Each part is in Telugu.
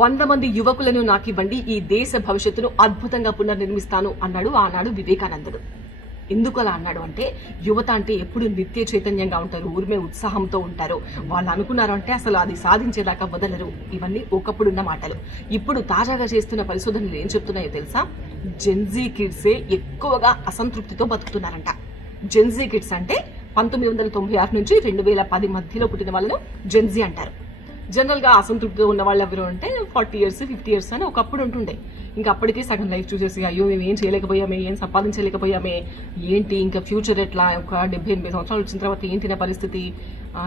100 మంది యువకులను నాకివ్వండి, ఈ దేశ భవిష్యత్తును అద్భుతంగా పునర్నిర్మిస్తాను అన్నాడు ఆనాడు వివేకానందుడు. ఎందుకు అలా అన్నాడు అంటే, యువత అంటే ఎప్పుడు నిత్య చైతన్యంగా ఉంటారు, ఊరిమే ఉత్సాహంతో ఉంటారు. వాళ్ళు అనుకున్నారు అంటే అసలు అది సాధించేదాకా వదలరు. ఇవన్నీ ఒకప్పుడున్న మాటలు. ఇప్పుడు తాజాగా చేస్తున్న పరిశోధనలు ఏం చెప్తున్నాయో తెలుసా? జెన్జీ కిడ్సే ఎక్కువగా అసంతృప్తితో బతుకుతున్నారంట. జెన్జీ కిడ్స్ అంటే 1996 నుంచి 2010 మధ్యలో పుట్టిన వాళ్ళను జెన్జీ అంటారు. జనరల్ గా అసంతృప్తితో ఉన్న వాళ్ళు ఎవరు అంటే 40 years 50 years అని ఒకప్పుడు ఉంటుండే. ఇంకా అప్పటికే సగం లైఫ్ చూసేసి అయ్యో మేము ఏం చేయలేకపోయామే, ఏం సంపాదించలేకపోయామే, ఏంటి ఇంకా ఫ్యూచర్ ఎట్లా, ఒక 70-80 సంవత్సరాలు వచ్చిన తర్వాత ఏంటి నా పరిస్థితి,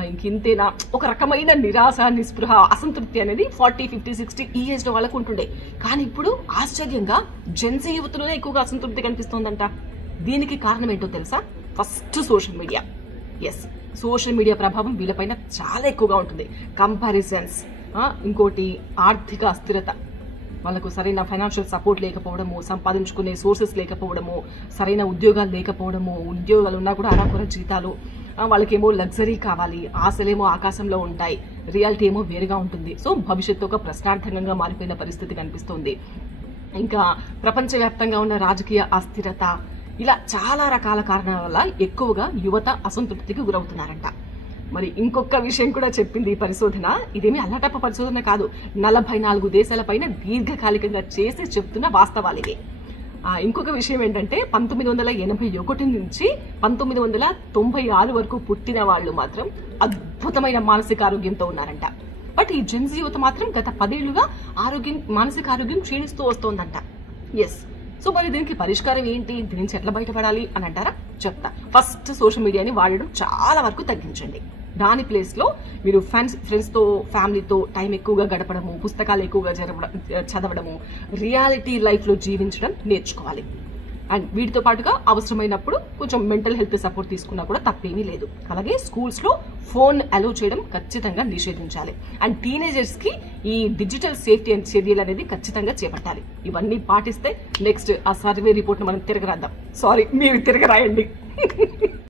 ఇంకింతేనా, ఒక రకమైన నిరాశ, నిస్పృహ, అసంతృప్తి అనేది 40, 50, 60 ఈ ఏజ్ లో వాళ్ళకు ఉంటుండే. కానీ ఇప్పుడు ఆశ్చర్యంగా జెన్జీ యువతలోనే ఎక్కువగా అసంతృప్తి కనిపిస్తోందంట. దీనికి కారణం ఏంటో తెలుసా? First social media. Yes, social media ప్రభావం వీళ్ళపైన చాలా ఎక్కువగా ఉంటుంది. కంపారిజన్స్, ఇంకోటి ఆర్థిక అస్థిరత, వాళ్ళకు సరైన ఫైనాన్షియల్ సపోర్ట్ లేకపోవడము, సంపాదించుకునే సోర్సెస్ లేకపోవడము, సరైన ఉద్యోగాలు లేకపోవడము, ఉద్యోగాలు ఉన్నా కూడా అరాకొర జీతాలు, వాళ్ళకేమో లగ్జరీ కావాలి, ఆశలేమో ఆకాశంలో ఉంటాయి, రియాలిటీ ఏమో వేరుగా ఉంటుంది. సో భవిష్యత్తు ఒక ప్రశ్నార్థకంగా మారిపోయిన పరిస్థితి కనిపిస్తుంది. ఇంకా ప్రపంచవ్యాప్తంగా ఉన్న రాజకీయ అస్థిరత, ఇలా చాలా రకాల కారణాల వల్ల ఎక్కువగా యువత అసంతృప్తికి గురవుతున్నారంట. మరి ఇంకొక విషయం కూడా చెప్పింది ఈ పరిశోధన. ఇదేమి అల్లటప్ప పరిశోధన కాదు, 44 దేశాల పైన దీర్ఘకాలికంగా చేసి చెప్తున్న వాస్తవాలు ఇవి. ఇంకొక విషయం ఏంటంటే 1981 నుంచి 1996 వరకు పుట్టిన వాళ్ళు మాత్రం అద్భుతమైన మానసిక ఆరోగ్యంతో ఉన్నారంట. బట్ ఈ జెన్జీ యువత మాత్రం గత 10 ఏళ్లుగా మానసిక ఆరోగ్యం క్షీణిస్తూ వస్తోందంట. ఎస్, సో మరి దీనికి పరిష్కారం ఏంటి, దీని నుంచి ఎట్లా బయటపడాలి అని అంటారా? చెప్తా. ఫస్ట్ సోషల్ మీడియాని వాడడం చాలా వరకు తగ్గించండి. దాని ప్లేస్ లో మీరు ఫ్రెండ్స్ తో, ఫ్యామిలీతో టైం ఎక్కువగా గడపడము, పుస్తకాలు ఎక్కువగా చదవడము, రియాలిటీ లైఫ్ లో జీవించడం నేర్చుకోవాలి. అండ్ వీటితో పాటుగా అవసరమైనప్పుడు కొంచెం మెంటల్ హెల్త్ సపోర్ట్ తీసుకున్నా కూడా తప్పేమీ లేదు. అలాగే స్కూల్స్ లో ఫోన్ అలౌ చేయడం ఖచ్చితంగా నిషేధించాలి. అండ్ టీనేజర్స్ కి ఈ డిజిటల్ సేఫ్టీ అండ్ చర్యలు అనేది ఖచ్చితంగా చేపట్టాలి. ఇవన్నీ పాటిస్తే నెక్స్ట్ ఆ సర్వే రిపోర్ట్ మనం తిరగరాద్దాం. సారీ, మీరు తిరగరాయండి.